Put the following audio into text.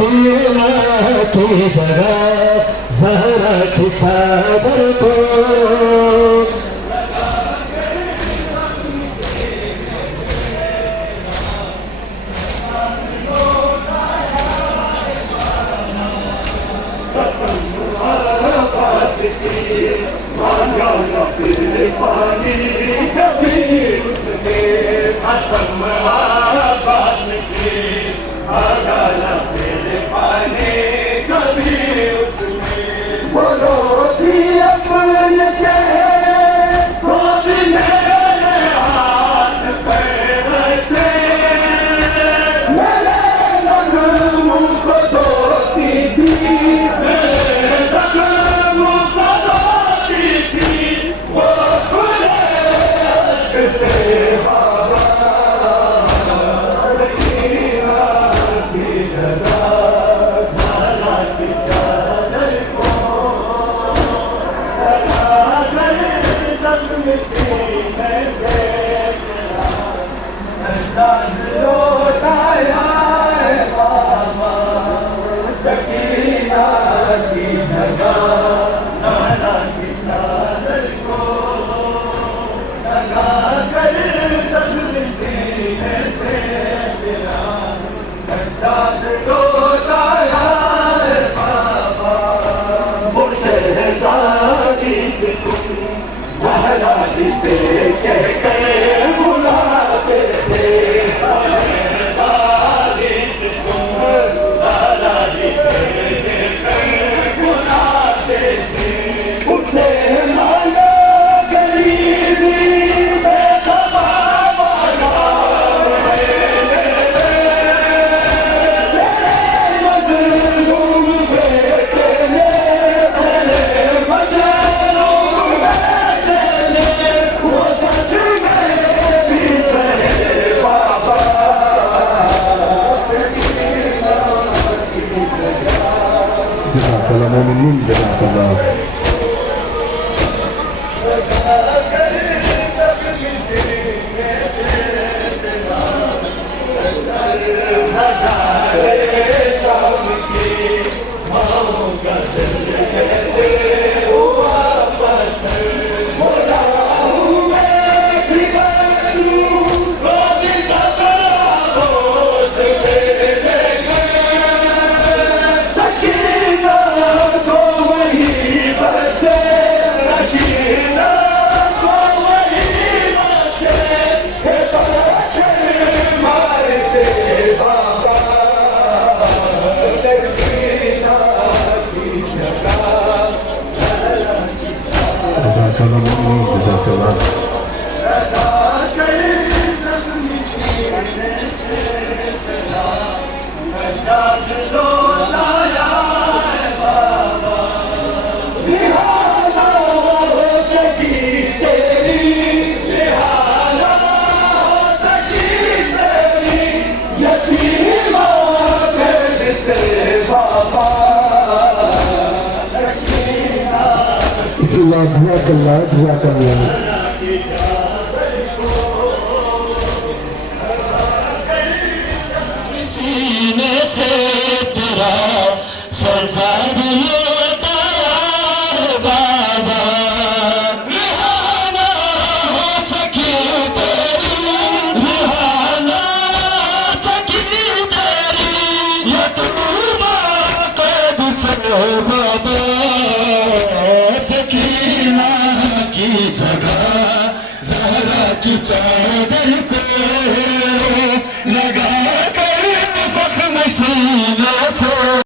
Medina की जगह ज़हरा की चादर को पानी कभी उसके असम आबास की आगा न फिर पानी कभी उसमें बोलो थी अपने चेहरे को भी मेरे हाथ पैर थे मेरे जख्म को धोती थी मेरे जख्म को धोती थी वो जिसे कह कर बुलाते थे बुलाते थे उसे मानो गरीबी جزاك الله مؤمنين جزاك الله جزاك الله جزاك الله सीने से तेरा सरदार लौटाया है बाबा रिहाना हो सकी तेरी रिहाना सकी तेरी ये तुम कैद से बाबा सकीना की जगह ज़हरा की चादर को लगा कर जख्म सीने से